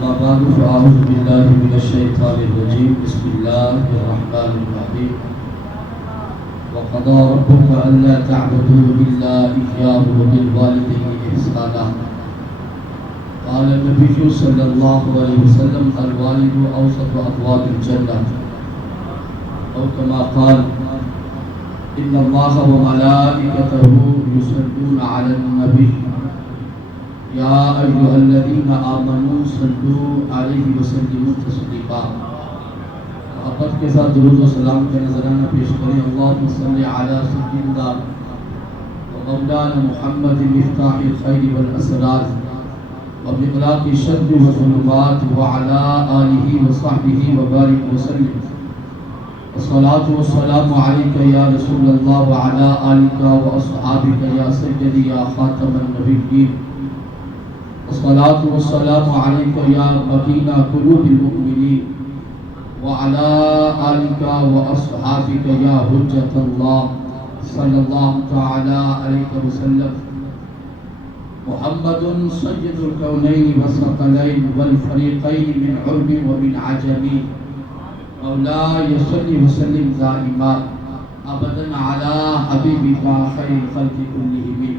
أما بعد فأعوذ بالله من الشيطان الرجيم بسم الله الرحمن الرحيم وقضى ربك ألا تعبدوا إلا إياه وبالوالدين إحسانا قال النبي صلى الله عليه وسلم الوالد أوسط أبواب الجنة أو كما قال إن الله وملائكته يصلون على النبي یا ایھا الذین آمنوا صلوا علیہ وسلموا تسلیما. محبت کے ساتھ درود و سلام کا نذرانہ پیش کریں. اللہم صلی علی سیدنا و مولانا محمد مفتاح الخیر والاسرار ومغلاق الشر والظلمات وعلی آلہ وصحبہ وبارک وسلم. الصلاة والسلام علیک یا رسول اللہ وعلی آلک واصحابک یا سیدی یا خاتم النبیین. الصلاة والسلام عليك يا مكين قلوب المؤمنين وعلى آلك وأصحابك يا حجة الله صلى الله تعالى عليه وسلم. محمد سيد الكونين والثقلين والفريقين من عرب ومن عجم مولاي صل وسلم دائما أبدا على حبيبك خير الخلق كلهم.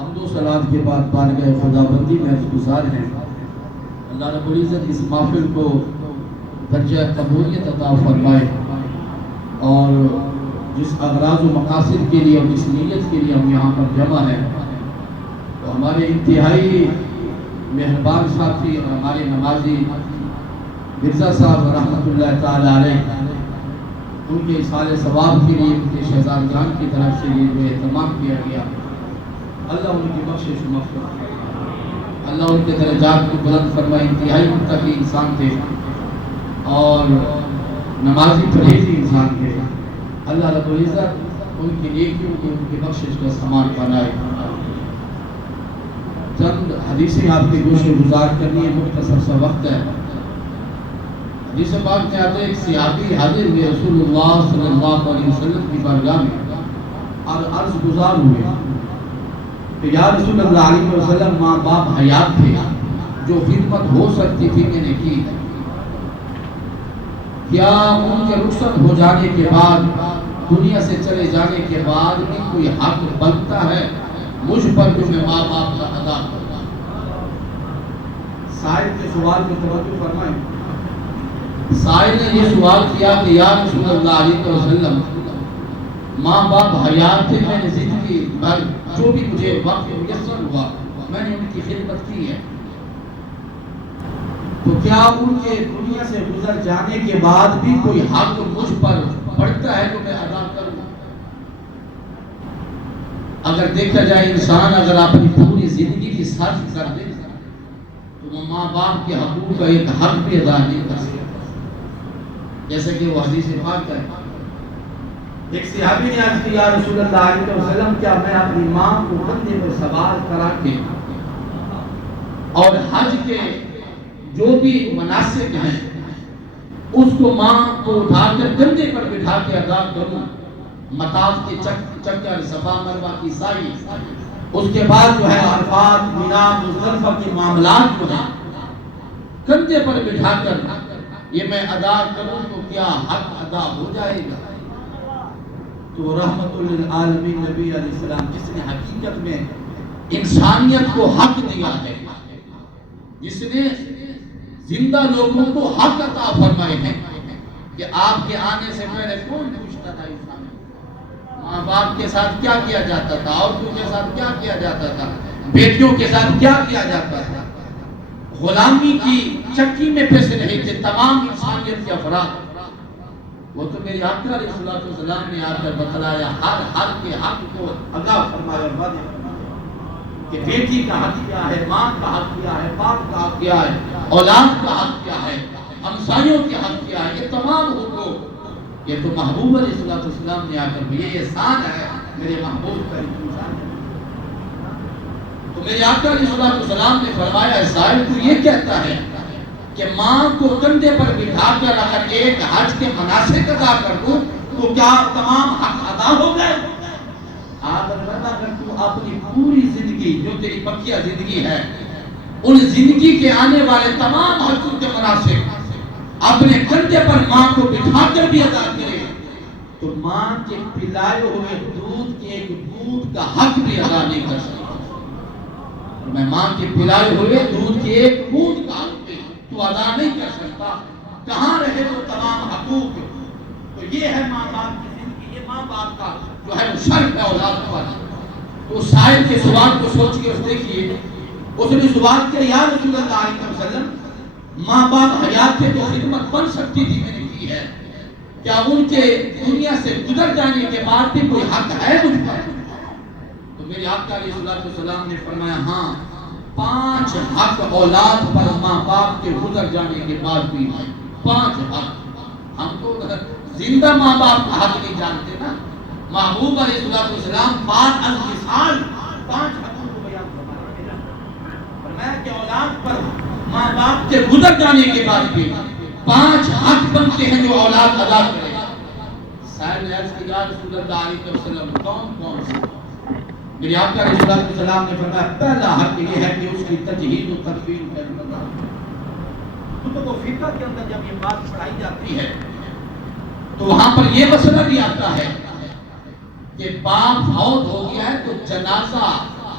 حمد و صلات کے بعد بارگاہ خداوندی میں گزار ہیں اللہ رب العزت اس محفل کو درجہ قبولیت عطا فرمائے اور جس اغراض و مقاصد کے لیے اور جس نیت کے لیے ہم یہاں پر جمع ہیں تو ہمارے انتہائی مہربان ساتھی اور ہمارے نمازی مرزا صاحب رحمۃ اللہ تعالی علیہ ان کے اصحال ثواب کے لیے ان کے شہزادگان کی طرف سے یہ جو اہتمام کیا گیا اللہ ان کی بخشش و مغفرت اللہ ان کے درجات کو بلند فرمائے. انتہائی متقی انسان تھے اور نمازی پرہیزی انسان تھے. اللہ رب العزت ان کی نیکیوں کو ان کی بخشش کا سامان بنائے. چند حدیثیں آپ کے گوش گزار کرنی ہے. مختصر سا وقت ہے. حدیث پاک میں آتے ایک صحابی حاضر ہوئے رسول اللہ صلی اللہ علیہ وسلم کی بارگاہ میں اور عرض گزار ہوئے کہ یا رسول اللہ علیہ وسلم ماں باپ حیات تھے جو خدمت ہو سکتی تھی میں نے کی. کیا ان کے رخصت ہو جانے کے بعد دنیا سے چلے جانے کے بعد بھی کوئی حق بنتا ہے مجھ پر جو میں ماں باپ کا ادا کرتا ہوں؟ سائل کے سوال کو توجہ فرمائیں. سائل نے یہ سوال کیا کہ یا رسول اللہ علیہ وسلم ماں باپ حیات تھے میں نے زندگی بھر جو بھی مجھے وقت میسر ہوا میں نے ان کی خدمت کی ہے تو کیا ان کے دنیا سے گزر جانے کے بعد بھی کوئی حق مجھ پر پڑتا ہے تو میں ادا کروں؟ اگر دیکھا جائے انسان اگر اپنی پوری زندگی کی صرف کر دے تو وہ ماں باپ کے حقوق کا ایک حق بھی ادا نہیں کر سکتا. جیسے کہ وہ حدیث پاک ہے ایک صحابی نے عرض کیا یا رسول اللہ علیہ وسلم کیا میں اپنی ماں کو کندھے پر سوار کرا کے اور حج کے جو بھی مناسک ہیں اس کو ماں کو اٹھا کر کندھے پر بٹھا کے ادا کروں؟ مطاف کے چکر صفا مروہ کی سعی اس کے بعد جو ہے عرفات مینا مزدلفہ کے معاملات جو ہیں کندھے پر بٹھا کر یہ میں ادا کروں تو کیا حق ادا ہو جائے گا؟ تو رحمت للعالمین نبی علیہ السلام جس نے حقیقت میں انسانیت کو حق دیا ہے جس نے زندہ لوگوں کو حق عطا فرمائے ہیں کہ آپ کے آنے سے پہلے کون پوچھتا تھا انسان ماں باپ کے ساتھ کیا کیا جاتا تھا عورتوں کے ساتھ کیا کیا جاتا تھا بیٹیوں کے ساتھ کیا کیا جاتا تھا. غلامی کی چکی میں پھنس رہے تھے تمام انسانیت کے افراد. وہ تو میری آقا علیہ السلام نے آ کر بتلایا ہر حق کے حق کو ادا فرمایا کہ بیٹی کا حق کیا ہے ماں کا حق کیا ہے باپ کا حق کیا ہے اولاد کا حق کیا ہے ہمسایوں کے حق کیا ہے. یہ تمام حقوق یہ تو محبوب علیہ السلام نے آ کر یہ احسان ہے میرے محبوب کا انسان. تو میرے آقا علیہ السلام نے فرمایا سائل تو یہ کہتا ہے کہ ماں کو کندھے پر بٹھا کر اگر ایک حج کے مناسک ادا کر دوں تو کیا تمام حق ادا ہو گئے؟ اگر تو اپنی پوری زندگی جو تیری بقیہ زندگی ہے ان زندگی کے آنے والے تمام حقوق کے مناسب اپنے کندھے پر ماں کو بٹھا کر بھی ادا کرے تو ماں کے پلائے ہوئے دودھ کے ایک بوند کا حق بھی ادا نہیں کر سکتا۔ میں ماں کے پلائے ہوئے دودھ کے ایک بوند کا حق بھی تو ادا نہیں کر سکتا، کہاں رہے وہ تمام حقوق؟ تو یہ ہے ماں باپ کی زندگی، یہ ماں باپ کا جو ہے وہ شرف ہے اولاد پر۔ تو صاحب کے سوال کو سوچ کے اس دیکھیے، اس نے سوال کیا یا رسول اللہ علیہ وسلم، ماں باپ حیات تھے تو خدمت بن سکتی تھی، میں نے کی ہے، کیا ان کے دنیا سے گزر جانے کے بعد بھی کوئی حق ہے مجھ پر؟ تو میرے آقا علیہ السلام نے فرمایا ہاں، 5 حق اولاد پر ماں باپ کے گزر جانے کے بعد بھی ہے، 5 حق۔ ہم تو زندہ ماں باپ کا حق نہیں جانتے نا۔ محبوب علیہ السلام بعد از وصال 5 حقوں کو بیان فرمایا کہ اولاد پر ماں باپ کے گزر جانے کے بعد بھی 5 حق بنتے ہیں جو اولاد ادا کرے۔ سائل نے عرض کیا رسول اللہ علیہ وسلم کون سے؟ میرے آقا علیہ السلام نے فرمایا پہلا حق یہ ہے کہ اس کی تجہیز و تکفین کرنا۔ کتب و فقہ کے اندر جب یہ بات پڑھائی جاتی ہے تو وہاں پر یہ مسئلہ بھی آتا ہے کہ باپ فوت ہو گیا ہے تو جنازہ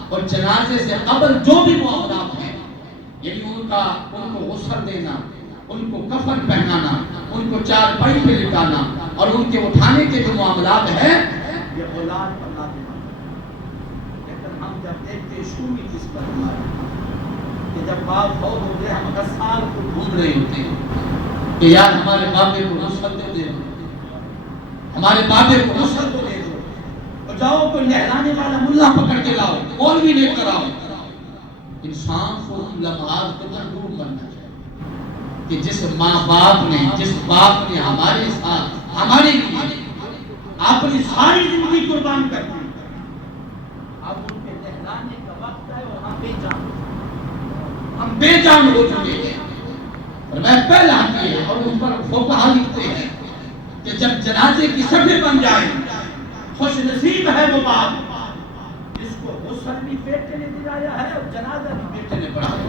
اور جنازے سے قبل جو بھی معاملات ہیں، یعنی ان کو غسل دینا، ان کو کفن پہنانا، ان کو چارپائی پہ لٹانا اور ان کے اٹھانے کے جو معاملات ہیں یہ اولاد پر لازم ہے۔ لیکن ہم جب دیکھتے شومی کس پر ہمارے کہ جب باپ فوت ہو گئے ہم اسال کو ڈھونڈ رہے ہوتے ہیں کہ یار ہمارے بابے کو غسل دے دو، ہمارے بابے کو غسل دے دو، اور جاؤ کوئی نہلانے والا ملا پکڑ کے لاؤ، مولوی لے کر آؤ۔ انسان کو ان لمحات کو دور کرنا چاہیے کہ جس ماں باپ نے، جس باپ نے ہمارے ساتھ ہمارے لیے اپنی ساری زندگی قربان کر دی، اب ان کے نہلانے کا وقت ہے اور ہم بے جان ہو چکے ہیں۔ اور میں پہلا حق یہ ہے، اور اس پر فقہا لکھتے ہیں کہ جب جنازے کی صفحے بن جائے خوش نصیب ہے وہ باپ جس کو غسل بھی بیٹے نے دلایا ہے اور جنازہ بھی بیٹے نے پڑھایا،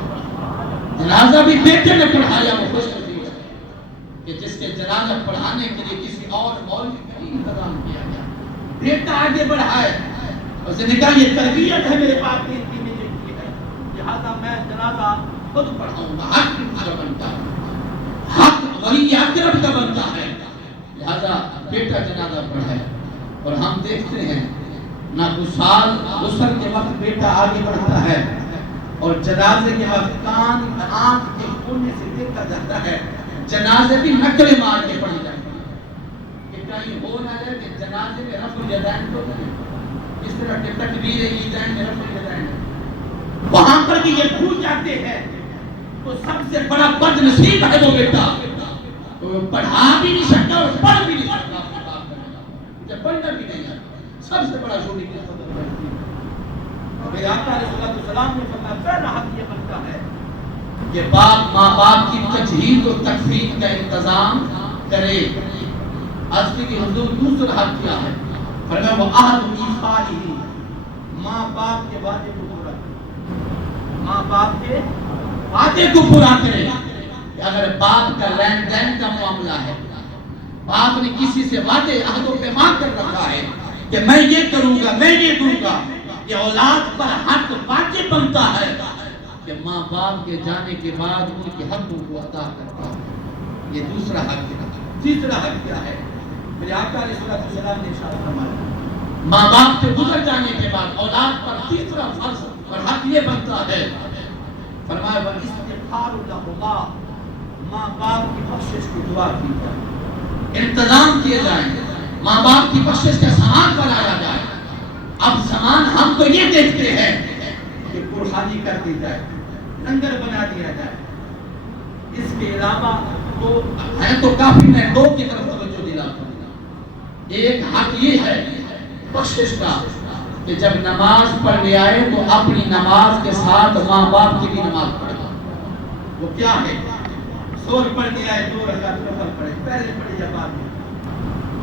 جنازہ بھی بیٹے نے پڑھایا، وہ خوش نصیب ہے کہ جس کے جنازہ پڑھانے کے لیے کسی اور مولوی کا انتظام کیا گیا، بیٹا آگے بڑھائے، اس نے کہا یہ تربیت ہے میرے باپ کی نے کی ہے، لہذا میں جنازہ خود پڑھاؤں گا، حق کس کا بنتا ہے، حق ولی اقرب کا بنتا ہے، لہذا بیٹا جنازہ پڑھائے۔ اور ہم دیکھتے ہیں نہ غسل کے وقت بیٹا آگے بڑھتا ہے اور جنازے کے وقت کان آنکھ کے کونے سے دیکھا جاتا ہے، جنازے بھی نقلیں مار کے پڑھی جاتی ہیں کہ کہیں ہو نہ جائے کہ جنازے میں رفع الیدین تو نہیں، اس طرح کہ تکبیر عیدین میں رفع الیدین ہے، وہاں پر بھی یہ بھول جاتے ہیں۔ تو سب سے بڑا بد نصیب ہے وہ بیٹا، تو پڑھا بھی نہیں سکتا اور پڑھ بھی نہیں سکتا، پڑھنا بھی نہیں ہے، سب سے بڑا شوری کی خبر ہے۔ میرے آقا علیہ السلام نے فرمایا پہلا حق یہ بنتا ہے کہ باپ ماں باپ کی تجہیز و تکفین کا انتظام کرے۔ آج کی حضور دوسرا حق کیا ہے؟ فرمایا وہ عہد ایفائہ، ماں باپ کے وعدے کو پورا کرے، ماں باپ کے وعدے کو پورا کرے۔ اگر باپ کا لین دین کا معاملہ ہے، باپ نے کسی سے وعدے عہد و پیمان کر رکھا ہے کہ میں یہ کروں گا، میں یہ دوں گا، یہ اولاد پر حق واجب بنتا ہے کہ ماں باپ کے جانے کے بعد ان کے حقوں کو ادا کرتا ہے۔ یہ دوسرا حق ہے۔ تیسرا حق کیا ہے؟ میرے آقا علیہ السلام نے ارشاد فرمایا ماں باپ کے گزر جانے کے بعد اولاد پر تیسرا فرض اور حق یہ بنتا ہے، فرمایا واستغفار لہما، ماں باپ کی بخشش کی دعا کی جائے، انتظام کیے جائیں، ماں باپ کی بخشش کا سامان بنایا جائے۔ اب سامان ہم تو یہ دیکھتے ہیں کہ قربانی کر دی جائے، لنگر بنا دیا جائے، اس کے علاوہ تو ہے تو کافی، میں دو کی طرف توجہ دلاتا ہوں۔ ایک حق یہ ہے بخشش کا کہ جب نماز پڑھنے آئے تو اپنی نماز کے ساتھ ماں باپ کی بھی نماز پڑھے۔ وہ کیا ہے؟ سور پڑھنے آئے 2 رکعت نفل پڑھے، پہلے پڑھے یا بعد میں،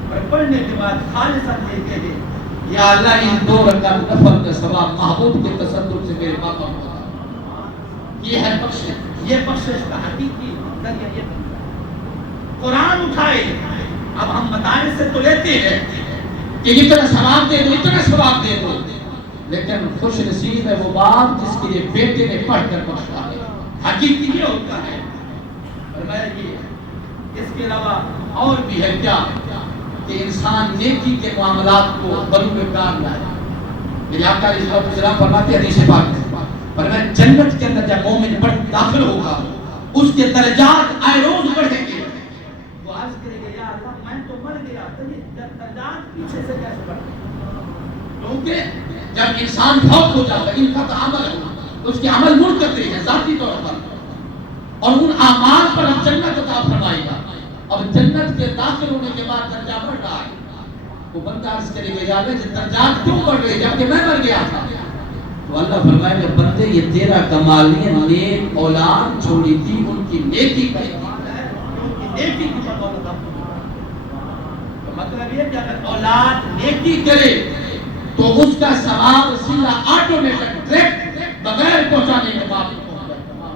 اور پڑھنے کے بعد خالصاً دیکھتے ہیں یا اللہ ان 2 رکعت نفل کا ثواب محبوب کے تصدق سے میرے پاپا کو عطا۔ یہ ہے بخشش، یہ بخشش کا حقیقی ذریعہ یہ بنتا ہے۔ قرآن اٹھائے، اب ہم مدارس سے تو لیتے ہیں کہ اتنا ثواب دے دو، اتنا ثواب دے دو، لیکن خوش نصیب ہے وہ باپ جس کے لیے بیٹے نے پڑھ کر بخشا ہے۔ حقیقی یہ ہوتا ہے۔ فرمایا کہ اس کے علاوہ اور بھی ہے کیا کہ انسان نیکی کے معاملات کو بروئے کار لائے۔ میرے آقا علیہ السلام فرماتے ہیں حدیث پاک میں، فرمایا جنت کے اندر جب مومن بڑھ داخل ہوگا اس کے درجات آئے روز بڑھیں گے۔ وہ عرض کرے گا یا اللہ میں تو مر گیا، تو یہ درجات پیچھے سے کیسے بڑھ گئے؟ کیونکہ جب انسان فوت ہو جاتا ہے، ان کا عمل ہے، اس کے عمل منقطع ہے ذاتی طور پر، اور ان اعمال پر اب جنت عطا فرمائے گا۔ اب جنت کے داخل ہونے کے بعد درجہ بڑھ رہا ہے، وہ بندہ عرض کرے گا یا اللہ یہ درجات کیوں بڑھ رہے جبکہ میں مر گیا تھا؟ تو اللہ فرمائے گا بندے یہ تیرا کمال نہیں، نیک اولاد چھوڑی تھی، ان کی نیکی کا نیکی کی بدولت اب تو مطلب یہ کہ اگر اولاد نیکی کرے تو اس کا ثواب سیدھا آٹومیٹک ڈائریکٹ بغیر پہنچانے کے بعد پہنچ جائے گا۔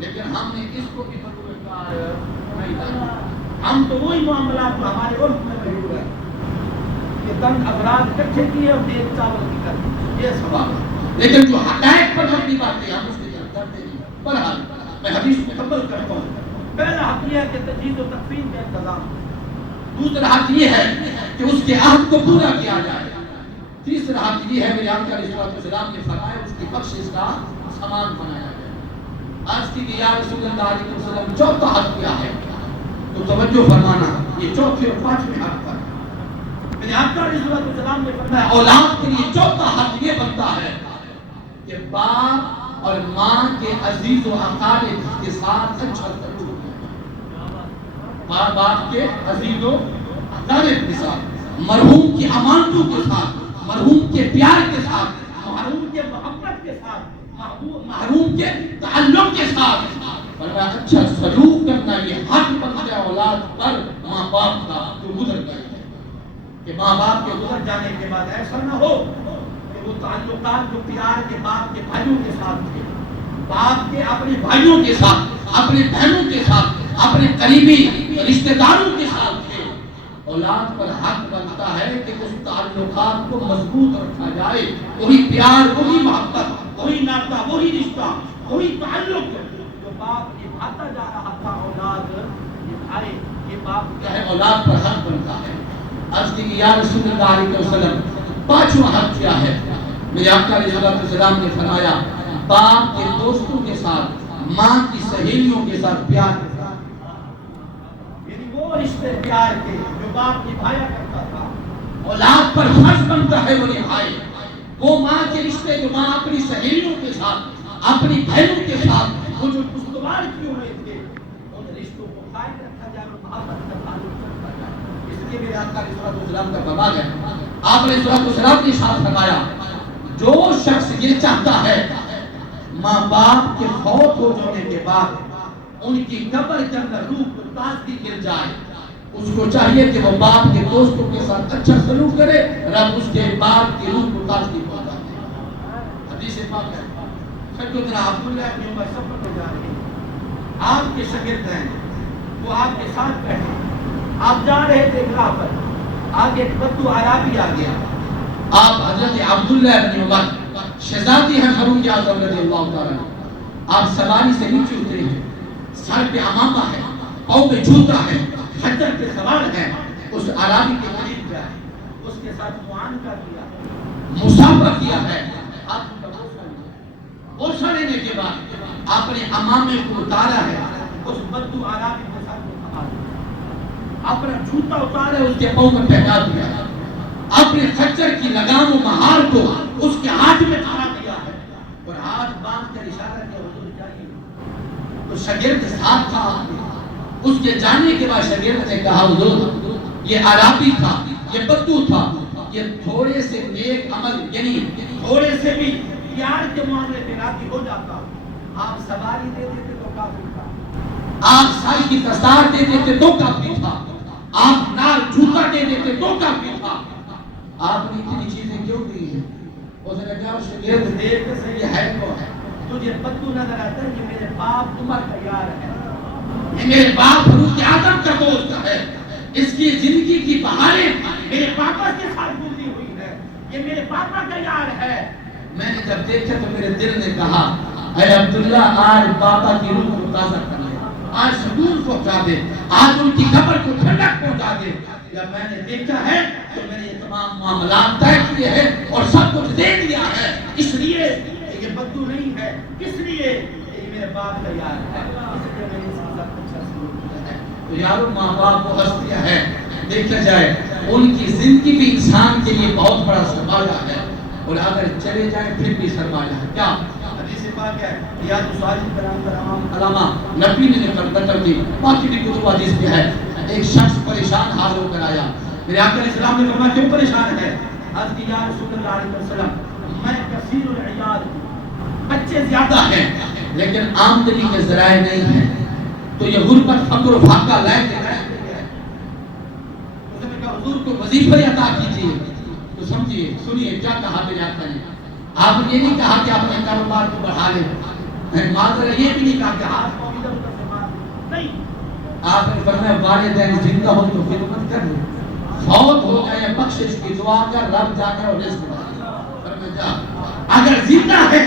لیکن ہم نے اس کو بھی بروئے کار نہیں لایا۔ ہم تو وہی معاملات جو ہمارے عرف میں مشہور ہے کہ تنگ افراد اکٹھے کیے اور ایک چاول کی کر دی، یہ ثواب ہے۔ لیکن جو حقائق پر مبنی باتیں ہم اس کے لیے کرتے نہیں۔ بہرحال میں حدیث مکمل کرتا ہوں۔ پہلا حق یہ ہے کہ تجہیز و تکفین کا انتظام، دوسرا حق یہ ہے کہ اس کے عہد کو پورا کیا جائے، تیسرا حق یہ ہے میرے آقا علیہ السلام نے فرمایا اس کی بخشش کا سامان بنایا جائے۔ عرض کی کہ یا رسول اللہ علیہ وسلم چوتھا حق کیا ہے؟ تو توجہ فرمانا، یہ چوتھے اور پانچویں حق پر میرے آقا علیہ السلام نے فرمایا اولاد کے لیے چوتھا حق یہ بنتا ہے کہ باپ اور ماں کے عزیز و اقارب کے ساتھ اچھا سلوک کرے۔ ماں باپ کے عزیز و اقارب کے ساتھ، مرحوم کی امانتوں کے ساتھ، مرحوم کے پیار کے ساتھ، محروم کے محبت کے ساتھ، محروم کے تعلق کے ساتھ فرمایا اچھا سلوک کرنا یہ حق بنتا ہے اولاد پر ماں باپ کا جو گزر گئے ہیں، کہ ماں باپ کے گزر جانے کے بعد ایسا نہ ہو کہ وہ تعلقات جو پیار کے باپ کے بھائیوں کے ساتھ تھے، باپ کے اپنے بھائیوں کے ساتھ، اپنے بہنوں کے ساتھ، اپنے قریبی رشتہ داروں کے ساتھ تھے، اولاد پر حق بنتا ہے کہ اس تعلقات کو مضبوط رکھا جائے۔ وہی پیار، وہی محبت، وہی ناطہ، وہی رشتہ، وہی تعلق جو باپ نبھاتا جا رہا تھا اولاد نبھائے، یہ باپ کیا ہے اولاد پر حق بنتا ہے۔ عرض کی یا رسول اللہ علیہ وسلم پانچواں حق کیا ہے؟ میرے آقا علیہ السلام نے فرمایا باپ کے دوستوں کے ساتھ، ماں کی سہیلیوں کے ساتھ پیار کے ساتھ، یعنی وہ رشتے پیار کے جو باپ نبھایا کرتا تھا اولاد پر فرض بنتا ہے وہ نبھائے۔ وہ ماں کے رشتے جو ماں اپنی سہیلیوں کے ساتھ، اپنی بہنوں کے ساتھ وہ جو استوار کیے ہوئے تھے ان رشتوں کو قائم رکھا جائے اور محبت کا تعلق رکھا جائے۔ اس لیے میرے آقا علیہ السلام کا فرمان ہے، آپ نے السلام نے ارشاد فرمایا جو شخص یہ چاہتا ہے ماں باپ کے فوت ہو جانے کے بعد ان کی قبر کے اندر روح کو تازگی مل جائے، اس کو چاہیے کہ وہ باپ کے دوستوں کے ساتھ اچھا سلوک کرے، رب اس کے باپ کی روح کو تازگی پہنچا دے۔ حدیث پاک ہے سیدنا عبداللہ بن عمر سفر میں جا رہے ہیں، آپ کے شاگرد ہیں، وہ آپ کے ساتھ بیٹھے، آپ جا رہے تھے راہ پر، آگے ایک بدو عربی آ گیا، آپ حضرت عبداللہ بن عمر شہزادی ہیں فاروق اعظم رضی اللہ تعالیٰ، آپ سواری سے نیچے اترے ہیں، سر پہ عمامہ ہے، پاؤں میں جوتا ہے، خچر پہ سوار ہے، اس عربی کے قریب گیا ہے، اس کے ساتھ معانقہ کیا ہے، مصافحہ کیا ہے، آپ کا بوسہ لینے کے بعد آپ نے عمامے کو اتارا ہے، اس بدو عربی کے ساتھ اپنا جوتا اتارے اس کے پاؤں میں پہنا دیا، اپنے خچر کی لگام و مہار کو اس کے ہاتھ میں تھما دیا ہے اور ہاتھ باندھ کر اشارہ کیا حضور جائیے۔ تو شاگرد ساتھ تھا، اس کے جانے کے بعد شاگرد نے کہا حضور یہ عربی تھا، یہ بدو تھا، یہ تھوڑے سے نیک عمل یعنی تھوڑے سے بھی پیار کے معاملے پہ راضی ہو جاتا، آپ سواری دے دیتے تو کافی تھا، آپ سائی کی تصار دے دیتے تو کافی تھا، آپ نال جوتا دے دیتے تو کافی تھا، آپ نے اتنی چیزیں کیوں دی ہیں؟ اس نے کہا شاگرد دیکھ سے یہ ہے تو ہے، تجھے بدو نظر آتا ہے، یہ میرے باپ عمر کا یار ہے، یہ میرے باپ فاروق اعظم کا دوست ہے، اس کی زندگی کی بہاریں میرے پاپا کے ساتھ گزری ہوئی ہے، یہ میرے پاپا کا یار ہے۔ میں نے جب دیکھا تو میرے دل نے کہا اے عبداللہ آج پاپا کی روح کو تازہ کر لے، آج سکون پہنچا دے، آج ان کی قبر کو ٹھنڈک پہنچا دے۔ جب میں نے دیکھا ہے تو میں نے یہ تمام معاملات طے کیے ہیں اور سب کچھ دے دیا ہے، اس لیے یہ بدو نہیں ہے، اس لیے یہ میرے باپ کا یار ہے، اس لیے میں نے اس کے ساتھ اچھا سلوک کیا ہے۔ تو یارو ماں باپ کو ہستیاں ہے، دیکھا جائے ان کی زندگی بھی انسان کے لیے بہت بڑا سرمایہ ہے، اور اگر چلے جائیں پھر بھی سرمایہ ہے۔ کیا حدیث پاک ہے، یا تو ساجد کرام علامہ نبی نے نقل کی، باقی بھی کتب حدیث میں ہے، ایک شخص پریشان حال ہو کر آیا، میرے آقا علیہ السلام نے فرمایا کیوں پریشان ہے؟ عرض کی یا رسول اللہ علیہ وسلم میں کثیر العیال، بچے زیادہ ہیں لیکن آمدنی کے ذرائع نہیں ہیں، تو یہ غربت فقر و فاقہ لے کے گئے۔ اس نے کہا حضور کو وظیفہ عطا کیجیے، تو سمجھیے سنیے کیا کہا میرے آقا نے، آپ نے یہ نہیں کہا کہ اپنے کاروبار کو بڑھا لیں، معذرہ یہ بھی نہیں کہا کہ آپ کو ادھر ادھر سے مار نہیں، آپ نے فرمایا والدین زندہ ہو تو خدمت کر لیں، فوت ہو گئے بخشش کی دعا کر، رب جانے اور رزق فرمایا اگر زندہ ہے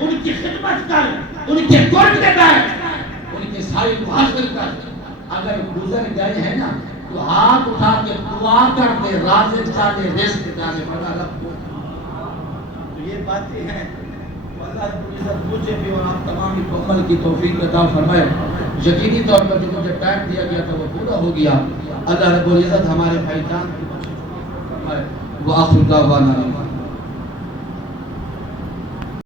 ان کی خدمت کر، ان کے قرب میں بیٹھ، ان کے سائے کو حاصل کر، اگر گزر گئے ہیں نا تو ہاتھ اٹھا کے دعا کر دے، رازق جانے رزق جانے بڑا رب کو۔ تو یہ باتیں ہیں تو اللہ رب العزت مجھے بھی اور آپ تمام کو عمل کی توفیق عطا فرمائے۔ یقینی طور پر جو مجھے ٹائم دیا گیا تھا وہ پورا ہو گیا، اللہ رب العزت ہمارے بھائی جان کی فرمائے۔ وآخر دعوانا